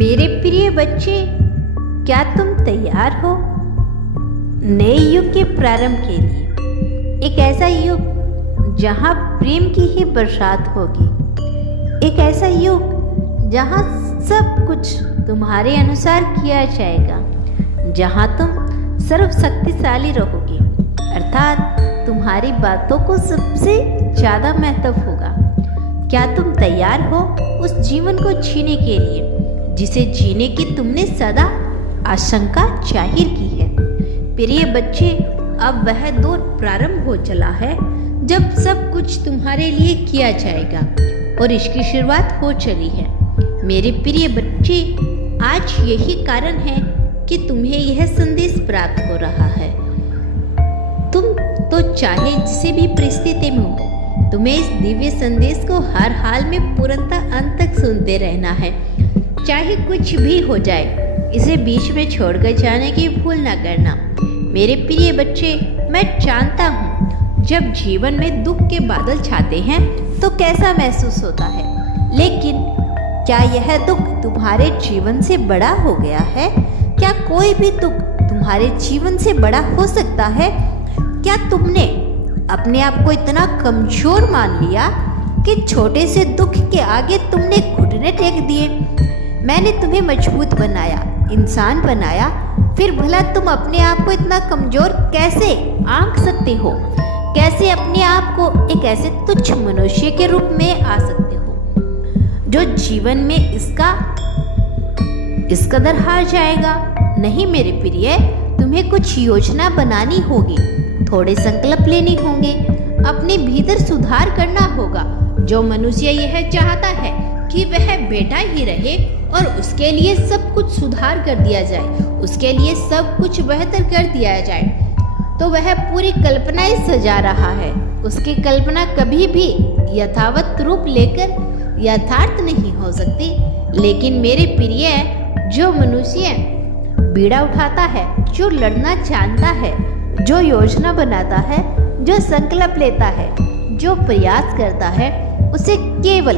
मेरे प्रिय बच्चे, क्या तुम तैयार हो नए युग के प्रारंभ के लिए? एक ऐसा युग जहां प्रेम की ही बरसात होगी। एक ऐसा युग जहां सब कुछ तुम्हारे अनुसार किया जाएगा, जहां तुम सर्वशक्तिशाली रहोगे, अर्थात तुम्हारी बातों को सबसे ज़्यादा महत्व होगा। क्या तुम तैयार हो उस जीवन को जीने के लिए जिसे जीने की तुमने सदा आशंका जाहिर की है? प्रिय बच्चे, अब वह दौर प्रारंभ हो चला है जब सब कुछ तुम्हारे लिए किया जाएगा और इसकी शुरुआत हो चली है। मेरे प्रिय बच्चे, आज यही कारण है कि तुम्हें यह संदेश प्राप्त हो रहा है। तुम तो चाहे जिसे भी परिस्थिति में हो, तुम्हें इस दिव्य संदेश को हर हाल में पूर्णतः अंत तक सुनते रहना है। चाहे कुछ भी हो जाए, इसे बीच में छोड़कर जाने की भूल ना करना। मेरे प्रिय बच्चे, मैं जानता हूँ जब जीवन में दुख के बादल छाते हैं तो कैसा महसूस होता है, लेकिन क्या यह दुख तुम्हारे जीवन से बड़ा हो गया है? क्या कोई भी दुख तुम्हारे जीवन से बड़ा हो सकता है? क्या तुमने अपने आप को इतना कमजोर मान लिया कि छोटे से दुख के आगे तुमने घुटने टेक दिए? मैंने तुम्हें मजबूत बनाया, इंसान बनाया, फिर भला तुम अपने आप को इतना कमजोर कैसे आंक सकते हो? कैसे अपने आप को एक ऐसे तुच्छ मनुष्य के रूप में आ सकते हो जो जीवन में इस कदर हार जाएगा? नहीं मेरे प्रिय, तुम्हें कुछ योजना बनानी होगी, थोड़े संकल्प लेने होंगे, अपने भीतर सुधार करना होगा। जो मनुष्य यह चाहता है कि वह बेटा ही रहे और उसके लिए सब कुछ सुधार कर दिया जाए, उसके लिए सब कुछ बेहतर कर दिया जाए, तो वह पूरी कल्पनाएं सजा रहा है। उसकी कल्पना कभी भी यथावत रूप लेकर यथार्थ नहीं हो सकती। लेकिन मेरे प्रिय, जो मनुष्य बीड़ा उठाता है, जो लड़ना जानता है, जो योजना बनाता है, जो संकल्प लेता है, जो प्रयास करता है, उसे केवल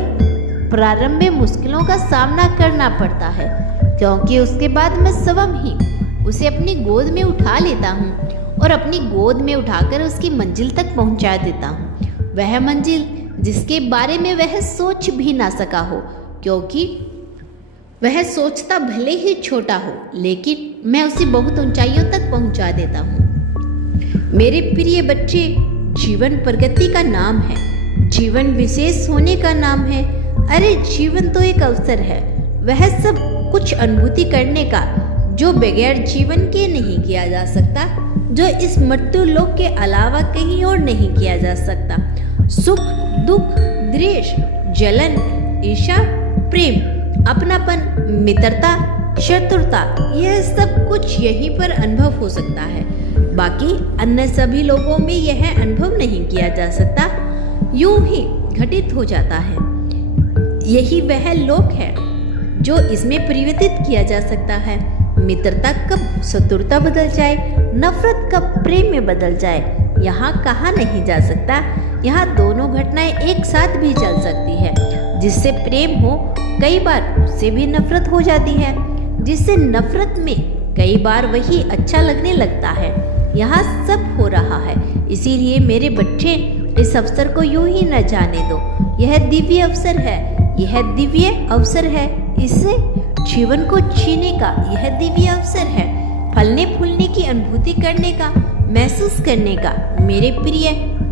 प्रारंभ में मुश्किलों का सामना करना पड़ता है, क्योंकि उसके बाद मैं स्वयं ही उसे अपनी गोद में उठा लेता हूँ और अपनी गोद में उठाकर उसकी मंजिल तक पहुँचा देता हूँ। वह मंजिल जिसके बारे में वह सोच भी ना सका हो, क्योंकि वह सोचता भले ही छोटा हो, लेकिन मैं उसे बहुत ऊंचाइयों तक पहुँचा देता हूँ। मेरे प्रिय बच्चे, जीवन प्रगति का नाम है, जीवन विशेष होने का नाम है। अरे जीवन तो एक अवसर है, वह सब कुछ अनुभूति करने का जो बगैर जीवन के नहीं किया जा सकता, जो इस मृत्यु लोक के अलावा कहीं और नहीं किया जा सकता। सुख, दुख, द्वेष, जलन, ईर्ष्या, प्रेम, अपनापन, मित्रता, शत्रुता, यह सब कुछ यहीं पर अनुभव हो सकता है। बाकी अन्य सभी लोगों में यह अनुभव नहीं किया जा सकता, यूं ही घटित हो जाता है। यही वह लोक है जो इसमें परिवर्तित किया जा सकता है। मित्रता कब शत्रुता बदल जाए, नफरत कब प्रेम में बदल जाए, यहाँ कहा नहीं जा सकता। यहाँ दोनों घटनाएं एक साथ भी चल सकती है। जिससे प्रेम हो, कई बार उससे भी नफरत हो जाती है। जिससे नफरत में कई बार वही अच्छा लगने लगता है। यहाँ सब हो रहा है। इसीलिए मेरे बच्चे, इस अवसर को यूं ही न जाने दो। यह दिव्य अवसर है, यह दिव्य अवसर है। इससे जीवन को जीने का यह दिव्य अवसर है, फलने फूलने की अनुभूति करने का, महसूस करने का। मेरे प्रिय,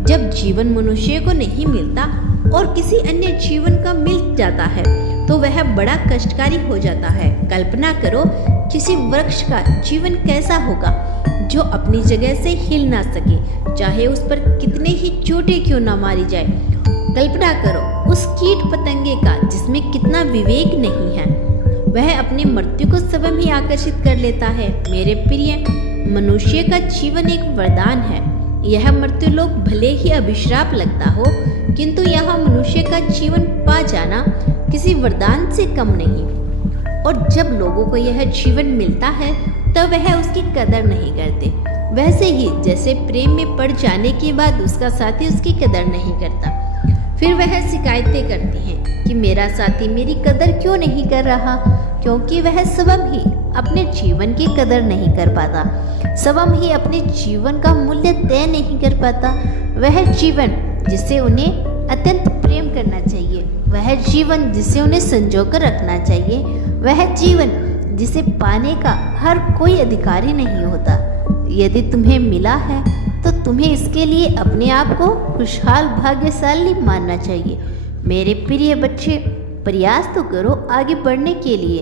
जब जीवन मनुष्य को नहीं मिलता और किसी अन्य जीवन का मिल जाता है तो वह बड़ा कष्टकारी हो जाता है। कल्पना करो, किसी वृक्ष का जीवन कैसा होगा जो अपनी जगह से हिल ना सके, चाहे उस पर कितने ही चोटें क्यों ना मारी जाए। कल्पना करो उस कीट पतंगे का जिसमें कितना विवेक नहीं है, वह अपनी मृत्यु को स्वयं ही आकर्षित कर लेता है। मेरे प्रिय, मनुष्य का जीवन एक वरदान है। यह मृत्यु लोक भले ही अभिशाप लगता हो, किंतु यहाँ मनुष्य का जीवन पा जाना किसी वरदान से कम नहीं। और जब लोगों को यह जीवन मिलता है तो वह उसकी कदर नहीं करते। वैसे ही जैसे प्रेम में पड़ जाने के बाद उसका साथी उसकी कदर नहीं करता, फिर वह शिकायतें करती हैं कि मेरा साथी मेरी कदर क्यों नहीं कर रहा, क्योंकि वह स्वयं ही अपने जीवन की कदर नहीं कर पाता, स्वयं ही अपने जीवन का मूल्य तय नहीं कर पाता। वह जीवन जिसे उन्हें अत्यंत प्रेम करना चाहिए, वह जीवन जिसे उन्हें संजो कर रखना चाहिए, वह जीवन जिसे पाने का हर कोई अधिकारी नहीं होता, यदि तुम्हें मिला है तो तुम्हें इसके लिए अपने आप को खुशहाल भाग्यशाली मानना चाहिए। मेरे प्रिय बच्चे, प्रयास तो करो आगे बढ़ने के लिए।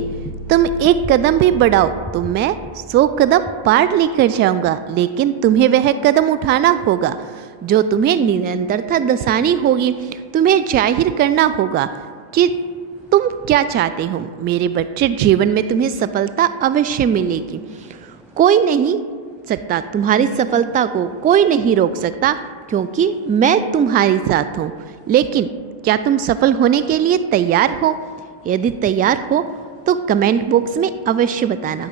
तुम एक कदम भी बढ़ाओ तो मैं 100 कदम पार लेकर जाऊंगा, लेकिन तुम्हें वह कदम उठाना होगा जो तुम्हें निरंतरता दर्शानी होगी। तुम्हें जाहिर करना होगा कि तुम क्या चाहते हो। मेरे बच्चे, जीवन में तुम्हें सफलता अवश्य मिलेगी। कोई नहीं सकता तुम्हारी सफलता को, कोई नहीं रोक सकता, क्योंकि मैं तुम्हारे साथ हूँ। लेकिन क्या तुम सफल होने के लिए तैयार हो? यदि तैयार हो तो कमेंट बॉक्स में अवश्य बताना।